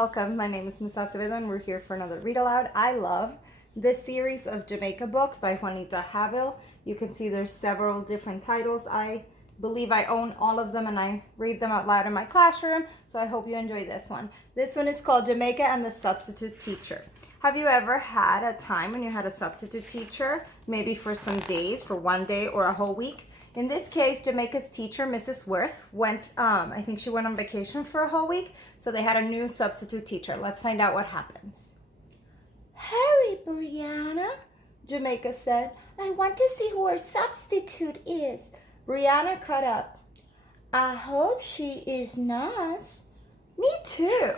Welcome, my name is Miss Acevedo and we're here for another read aloud. I love this series of Jamaica books by Juanita Havill. You can see there's several different titles. I believe I own all of them and I read them out loud in my classroom, so I hope you enjoy this one. This one is called Jamaica and the Substitute Teacher. Have you ever had a time when you had a substitute teacher, maybe for some days, for one day or a whole week? In this case, Jamaica's teacher, Mrs. Worth, I think she went on vacation for a whole week, so they had a new substitute teacher. Let's find out what happens. Hurry, Brianna, Jamaica said. I want to see who our substitute is. Brianna cut up. I hope she is nice. Me too.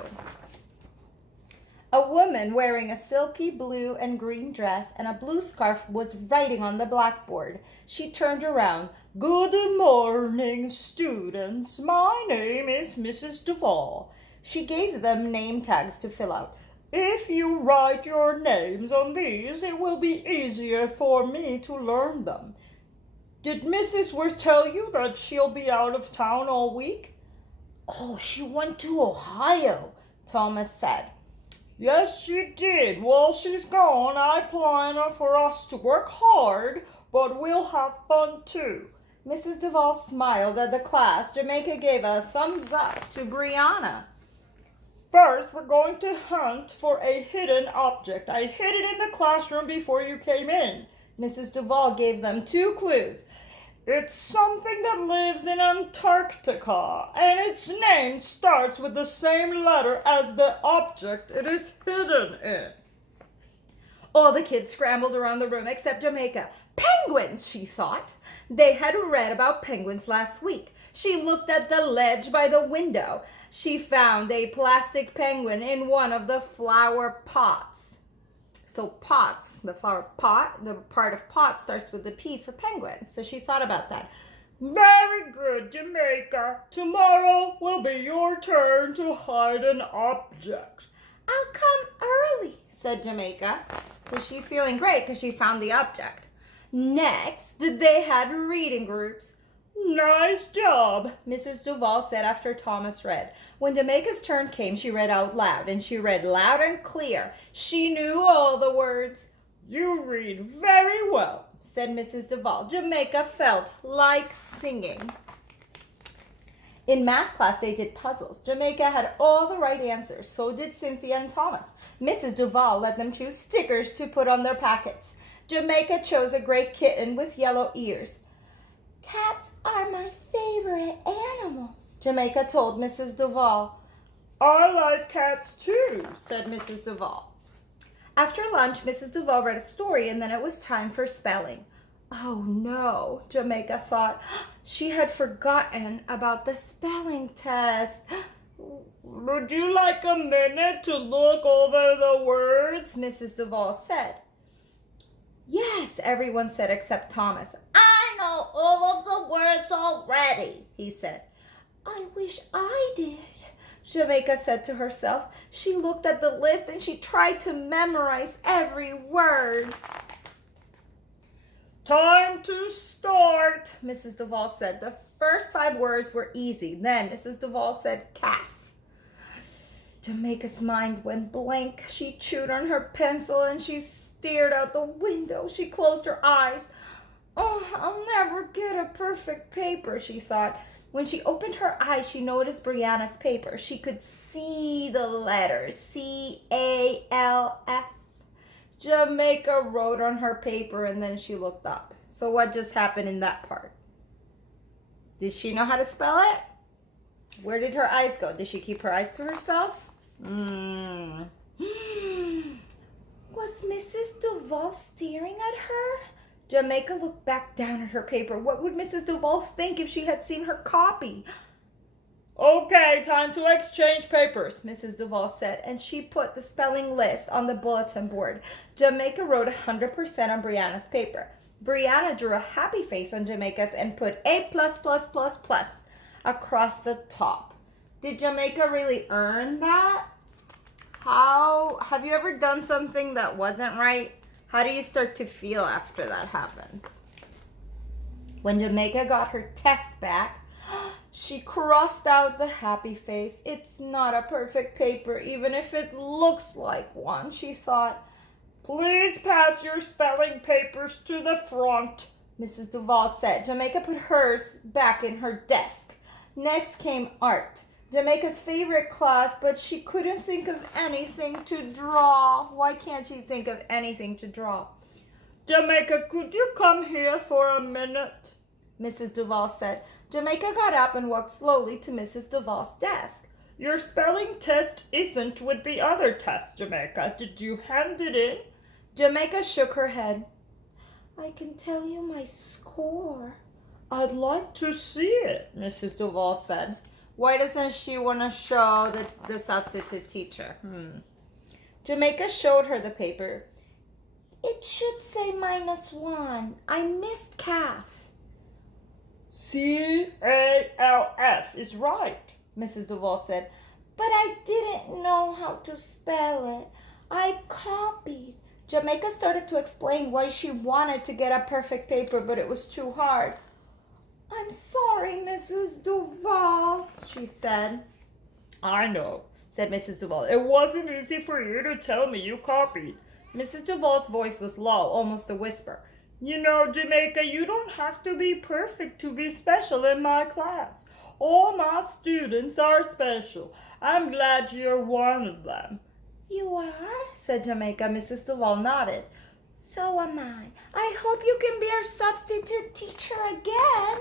A woman wearing a silky blue and green dress and a blue scarf was writing on the blackboard. She turned around. Good morning, students. My name is Mrs. Duval. She gave them name tags to fill out. If you write your names on these, it will be easier for me to learn them. Did Mrs. Worth tell you that she'll be out of town all week? Oh, she went to Ohio, Thomas said. Yes, she did. While she's gone, I plan for us to work hard, but we'll have fun too. Mrs. Duval smiled at the class. Jamaica gave a thumbs up to Brianna. First, we're going to hunt for a hidden object. I hid it in the classroom before you came in. Mrs. Duval gave them 2 clues. It's something that lives in Antarctica, and its name starts with the same letter as the object it is hidden in. All the kids scrambled around the room except Jamaica. Penguins, she thought. They had read about penguins last week. She looked at the ledge by the window. She found a plastic penguin in one of the flower pots. So pots, the flower pot, the part of pot starts with the P for penguin. So she thought about that. Very good, Jamaica. Tomorrow will be your turn to hide an object. I'll come early, said Jamaica. So she's feeling great because she found the object. Next, they had reading groups. Nice job, Mrs. Duval said after Thomas read. When Jamaica's turn came, she read out loud, and she read loud and clear. She knew all the words. You read very well, said Mrs. Duval. Jamaica felt like singing. In math class, they did puzzles. Jamaica had all the right answers. So did Cynthia and Thomas. Mrs. Duval let them choose stickers to put on their packets. Jamaica chose a gray kitten with yellow ears. Cats are my favorite animals, Jamaica told Mrs. Duval. I like cats too, said Mrs. Duval. After lunch, Mrs. Duval read a story and then it was time for spelling. Oh no, Jamaica thought. She had forgotten about the spelling test. Would you like a minute to look over the words? Mrs. Duval said. Yes, everyone said except Thomas. I know all of the words already, he said. I wish I did, Jamaica said to herself. She looked at the list and she tried to memorize every word. Time to start, Mrs. Duval said. The first 5 words were easy. Then Mrs. Duval said calf. Jamaica's mind went blank. She chewed on her pencil and she stared out the window. She closed her eyes. Oh, I'll never get a perfect paper, she thought. When she opened her eyes, she noticed Brianna's paper. She could see the letters C-A-L-F. Jamaica wrote on her paper and then she looked up. So what just happened in that part? Did she know how to spell it? Where did her eyes go? Did she keep her eyes to herself? Was Mrs. Duval staring at her? Jamaica looked back down at her paper. What would Mrs. Duval think if she had seen her copy? Okay, time to exchange papers, Mrs. Duval said, and she put the spelling list on the bulletin board. Jamaica wrote 100% on Brianna's paper. Brianna drew a happy face on Jamaica's and put A++++ across the top. Did Jamaica really earn that? Have you ever done something that wasn't right? How do you start to feel after that happens? When Jamaica got her test back, She crossed out the happy face. It's not a perfect paper, even if it looks like one, she thought. Please pass your spelling papers to the front, Mrs. Duval said. Jamaica put hers back in her desk. Next came art, Jamaica's favorite class, but she couldn't think of anything to draw. Why can't she think of anything to draw? Jamaica, could you come here for a minute? Mrs. Duval said. Jamaica got up and walked slowly to Mrs. Duval's desk. Your spelling test isn't with the other test, Jamaica. Did you hand it in? Jamaica shook her head. I can tell you my score. I'd like to see it, Mrs. Duval said. Why doesn't she want to show the substitute teacher? Jamaica showed her the paper. It should say -1. I missed calf. CALF is right, Mrs. Duval said. But I didn't know how to spell it. I copied. Jamaica started to explain why she wanted to get a perfect paper, but it was too hard. I'm sorry, Mrs. Duval, she said. I know, said Mrs. Duval. It wasn't easy for you to tell me you copied. Mrs. Duval's voice was low, almost a whisper. You know, Jamaica, you don't have to be perfect to be special in my class. All my students are special. I'm glad you're one of them. You are? Said Jamaica. Mrs. Duval nodded. So am I. I hope you can be our substitute teacher again.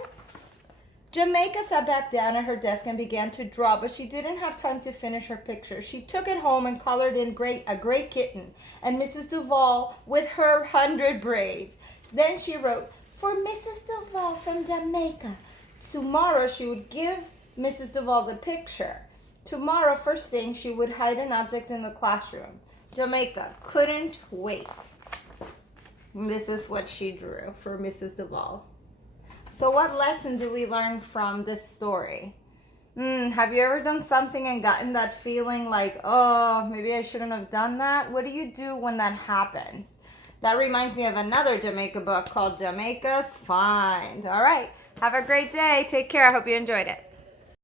Jamaica sat back down at her desk and began to draw, but she didn't have time to finish her picture. She took it home and colored in a great kitten and Mrs. Duval with her 100 braids. Then she wrote, for Mrs. Duval from Jamaica. Tomorrow she would give Mrs. Duval the picture. Tomorrow, first thing, she would hide an object in the classroom. Jamaica couldn't wait. This is what she drew for Mrs. Duval. So what lesson do we learn from this story? Have you ever done something and gotten that feeling like, oh, maybe I shouldn't have done that? What do you do when that happens? That reminds me of another Jamaica book called Jamaica's Find. All right. Have a great day. Take care. I hope you enjoyed it.